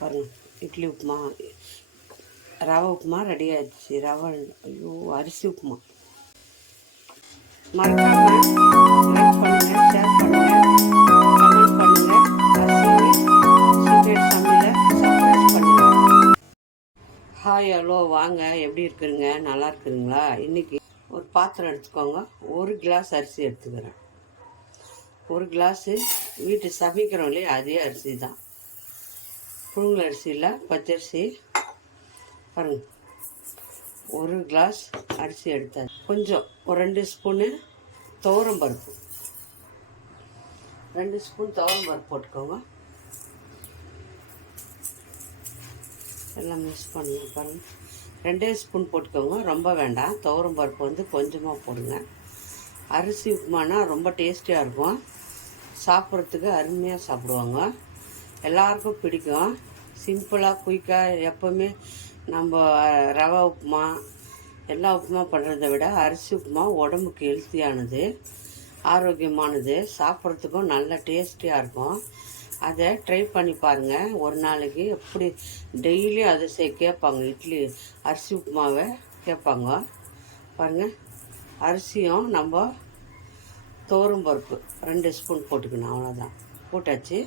பாருங்கள், இட்லி உப்புமா, ரவை உப்புமா ரெடி ஆகிடுச்சு. ரவை ஐயோ அரிசி உப்புமா. மறக்காமல் லைக் பண்ணுங்கள், ஷேர் பண்ணுங்கள், கமெண்ட் பண்ணுங்கள். சீக்ரெட் சமையலை சப்ஸ்கிரைப் பண்ணுங்கள். ஹாய், ஹலோ, வாங்க. எப்படி இருக்குதுங்க? நல்லா இருக்குதுங்களா? இன்றைக்கி ஒரு பாத்திரம் எடுத்துக்கோங்க. 1 கிளாஸ் அரிசி எடுத்துக்கிறேன். 1 கிளாஸு வீட்டு சமைக்கிறோம் இல்லையா, அதே அரிசி தான். புழுங்கல் அரிசி இல்லை, பச்சரிசி. பாருங்கள், 1 கிளாஸ் அரிசி எடுத்தாச்சு. கொஞ்சம் ஒரு 2 ஸ்பூனு துவரம் பருப்பு, 2 ஸ்பூன் துவரம் பருப்பு போட்டுக்கோங்க. எல்லாம் மிக்ஸ் பண்ணுங்க. பாருங்கள், 2 ஸ்பூன் போட்டுக்கோங்க, ரொம்ப வேண்டாம். துவரம் பருப்பு வந்து கொஞ்சமாக போடுங்க. அரிசி உப்புமானா ரொம்ப டேஸ்டியாக இருக்கும், சாப்பிட்றதுக்கு அருமையாக சாப்பிடுவாங்க, எல்லாருக்கும் பிடிக்கும். சிம்பிளாக குயிக்காக எப்போவுமே நம்ம ரவை உப்புமா எல்லா உப்புமா பண்ணுறத விட அரிசி உப்புமா உடம்புக்கு ஹெல்த்தியானது, ஆரோக்கியமானது, சாப்பிட்றதுக்கும் நல்ல டேஸ்டியாக இருக்கும். அதை ட்ரை பண்ணி பாருங்கள். ஒரு நாளைக்கு எப்படி டெய்லியும் அதை கேட்பாங்க. இட்லி அரிசி உப்புமாவை கேட்பாங்க. பாருங்கள், அரிசியும் நம்ம துவரம் பருப்பு 2 ஸ்பூன் போட்டுக்கணும், அவ்வளோதான். போட்டாச்சு.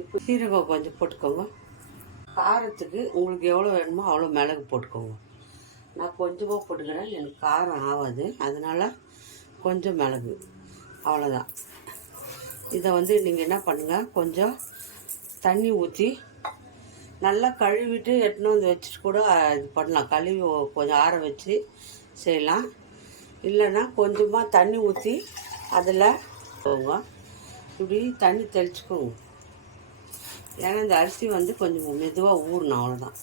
இப்போ சீரகம் கொஞ்சம் போட்டுக்கோங்க. காரத்துக்கு உங்களுக்கு எவ்வளோ வேணுமோ அவ்வளோ மிளகு போட்டுக்கோங்க. நான் கொஞ்சமாக போட்டுக்கிறேன், எனக்கு காரம் ஆகாது, அதனால் கொஞ்சம் மிளகு, அவ்வளோதான். இதை வந்து நீங்கள் என்ன பண்ணுங்கள், கொஞ்சம் தண்ணி ஊற்றி நல்லா கழுவிட்டு எட்டுன்னு வந்து வச்சுட்டு கூட இது பண்ணலாம். கழுவி கொஞ்சம் ஆற வச்சு செய்யலாம். இல்லைன்னா கொஞ்சமாக தண்ணி ஊற்றி அதில் போங்க, இப்படி தண்ணி தெளிச்சுக்கோங்க. ஏன்னா இந்த அரிசி வந்து கொஞ்சம் மெதுவாக ஊறணும், அவ்வளோதான்.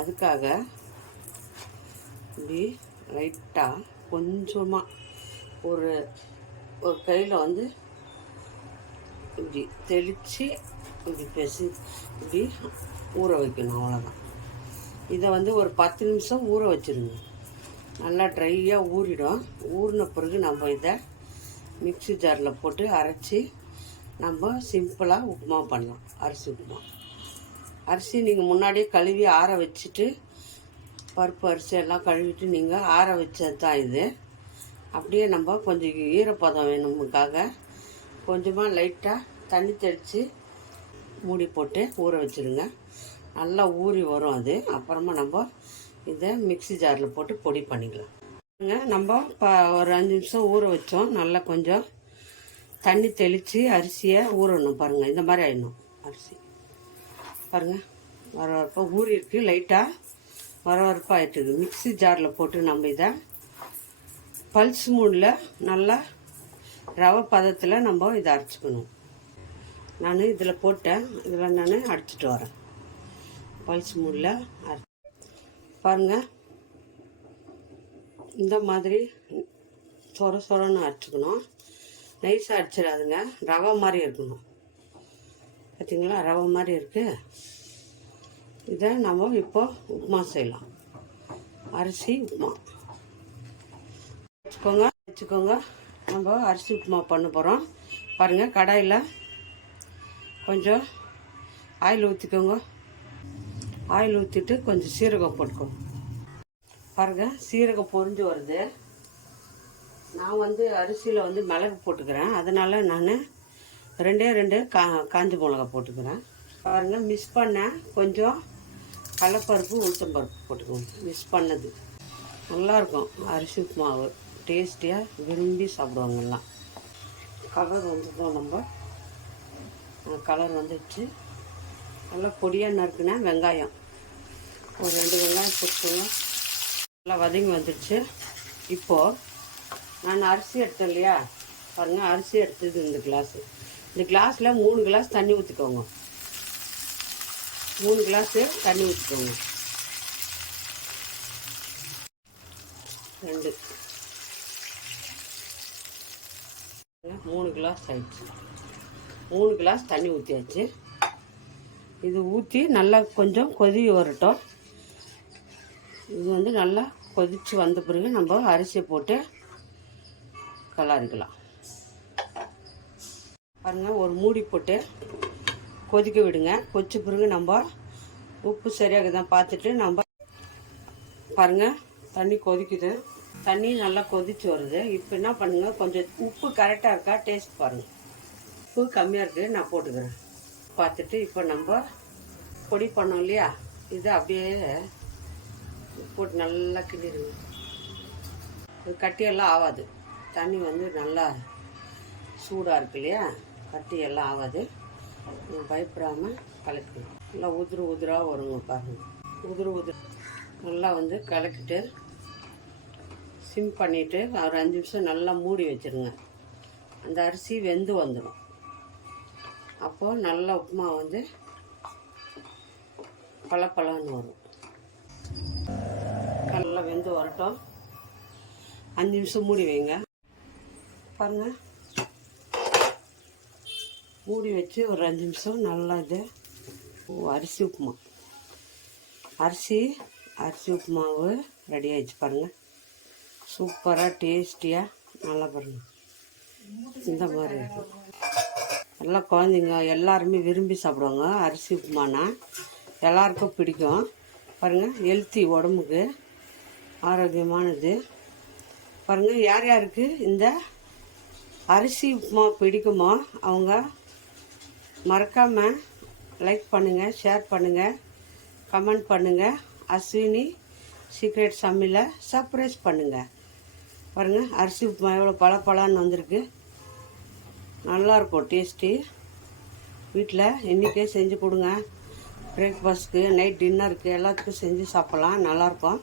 அதுக்காக இப்படி லைட்டாக கொஞ்சமாக ஒரு கையில் வந்து இப்படி தெளித்து இப்படி இப்படி ஊற வைக்கணும், அவ்வளோதான். இதை வந்து ஒரு 10 நிமிஷம் ஊற வச்சுருங்க. நல்லா ட்ரையாக ஊறிடும். ஊறின பிறகு நம்ம இதை மிக்ஸி ஜாரில் போட்டு அரைச்சி நம்ம சிம்பிளாக உப்புமா பண்ணலாம். அரிசி உப்புமா. அரிசி நீங்கள் முன்னாடியே கழுவி ஆற வச்சுட்டு, பருப்பு அரிசி எல்லாம் கழுவிட்டு நீங்கள் ஆற வச்சது தான் இது. அப்படியே நம்ம கொஞ்சம் ஈரப்பதம் வேணுமுக்காக கொஞ்சமாக லைட்டாக தண்ணி தெளித்து மூடி போட்டு ஊற வச்சுருங்க. நல்லா ஊறி வரும் அது. அப்புறமா நம்ம இதை மிக்ஸி ஜாரில் போட்டு பொடி பண்ணிக்கலாம். நம்ம ஒரு 5 நிமிஷம் ஊற வச்சோம். நல்லா கொஞ்சம் தண்ணி தெளித்து அரிசியை ஊறணும். பாருங்கள், இந்த மாதிரி ஆயிடணும் அரிசி. பாருங்கள், வரவரப்பாக ஊறி இருக்குது, லைட்டாக வரவரப்பாக ஆகிட்டுருக்கு. மிக்ஸி ஜாரில் போட்டு நம்ம இதை பல்ஸ் மூடில் நல்லா ரவை பதத்தில் நம்ம இதை அரைச்சிக்கணும். நான் இதில் போட்டேன், இதில் நான் அரைச்சிட்டு வரேன். பல்ஸ் மூடில் பாருங்கள், இந்த மாதிரி சொரன்னு அரைச்சிக்கணும். நைஸாக அடிச்சிடாதுங்க, ரவை மாதிரி இருக்கணும். பார்த்தீங்களா, ரவை மாதிரி இருக்குது. இதை நம்ம இப்போ உப்புமா செய்யலாம். அரிசி உப்புமா வச்சுக்கோங்க. நம்ம அரிசி உப்புமா பண்ண போகிறோம். பாருங்கள், கடாயில் கொஞ்சம் ஆயில் ஊற்றிக்கோங்க. ஆயில் ஊற்றிட்டு கொஞ்சம் சீரகம் போட்டுக்கோங்க. பாருங்கள், சீரகம் பொரிஞ்சு வருது. நான் வந்து அரிசியில் வந்து மிளகு போட்டுக்கிறேன், அதனால் நான் 2 காஞ்ச மிளகா போட்டுக்கிறேன். பாருங்கள், மிக்ஸ் பண்ண கொஞ்சம் கடலைப்பருப்பு உளுத்தம்பருப்பு போட்டுக்கோங்க. மிக்ஸ் பண்ணது நல்லாயிருக்கும். அரிசி உப்புமாவு டேஸ்டியாக விரும்பி சாப்பிடுவாங்க எல்லாம். கலர் வந்துட்டோம், நம்ம கலர் வந்துடுச்சு. நல்லா பொடியாக நறுக்குனா வெங்காயம் ஒரு 2 வெங்காயம் போட்டுக்கோங்க. நல்லா வதங்கி வந்துடுச்சு. இப்போது நான் அரிசி எடுத்தேன் இல்லையா, பாருங்கள், அரிசி எடுத்தது இந்த கிளாஸு. இந்த கிளாஸில் 3 கிளாஸ் தண்ணி ஊற்றிக்கோங்க. 3 கிளாஸு தண்ணி ஊற்றிக்கோங்க. 3 கிளாஸ் ஆயிடுச்சு. 3 கிளாஸ் தண்ணி ஊற்றியாச்சு. இது ஊற்றி நல்லா கொஞ்சம் கொதி வரட்டும். இது வந்து நல்லா கொதித்து வந்த பிறகு நம்ம அரிசியை போட்டு கலரிக்கலாம். பாருங்கள், ஒரு மூடி போட்டு கொதிக்க விடுங்க. கொதிச்ச பிறகு நம்ம உப்பு சரியாக தான் பார்த்துட்டு நம்ம பாருங்கள் தண்ணி கொதிக்குது. தண்ணி நல்லா கொதிச்சு வருது. இப்போ என்ன பண்ணுங்க, கொஞ்சம் உப்பு கரெக்டாக இருக்கா டேஸ்ட் பாருங்கள். உப்பு கம்மியாக இருக்குது, நான் போட்டுக்கிறேன். பார்த்துட்டு இப்போ நம்ம பொடி பண்ணோம் இல்லையா, இது அப்படியே போட்டு நல்லா கிண்டிடுங்க. இது கட்டியெல்லாம் ஆகாது. தண்ணி வந்து நல்லா சூடாக இருக்கு இல்லையா, கட்டியெல்லாம் ஆகாது. பயப்படாமல் கலக்கணும். நல்லா உதிராக வருங்க பாருங்கள். உதிர நல்லா வந்து கலக்கிட்டு சிம் பண்ணிவிட்டு ஒரு 5 நிமிஷம் நல்லா மூடி வச்சுருங்க. அந்த அரிசி வெந்து வந்துடும். அப்போது நல்லா உப்புமா வந்து பழப்பழன்னு வரும். நல்லா வெந்து வரட்டும். 5 நிமிஷம் மூடி வைங்க. பாருங்கள், மூடி வச்சு ஒரு 5 நிமிஷம் நல்லா இது அரிசி உப்புமா அரிசி உப்புமாவு ரெடி ஆகிடுச்சு பாருங்கள். சூப்பராக டேஸ்டியாக நல்லா பாருங்கள். இந்த மாதிரி இருக்கும். எல்லாம் குழந்தைங்க எல்லாருமே விரும்பி சாப்பிடுவாங்க. அரிசி உப்புமானா எல்லாருக்கும் பிடிக்கும். பாருங்கள், ஹெல்த்தி, உடம்புக்கு ஆரோக்கியமானது. பாருங்கள், யார் யாருக்கு இந்த அரிசி உப்புமா பிடிக்குமோ அவங்க மறக்காமல் லைக் பண்ணுங்கள், ஷேர் பண்ணுங்கள், கமெண்ட் பண்ணுங்கள். அஸ்வினி சீக்ரெட் சமையலை சர்ப்ரைஸ் பண்ணுங்கள். பாருங்கள், அரிசி உப்புமா எவ்வளோ பழப்பழான்னு வந்திருக்கு. நல்லாயிருக்கும் டேஸ்ட்டு. வீட்டில் இன்றைக்கே செஞ்சு கொடுங்க. பிரேக்ஃபாஸ்ட்டுக்கு, நைட் டின்னருக்கு எல்லாத்துக்கும் செஞ்சு சாப்பிட்லாம். நல்லாயிருக்கும்.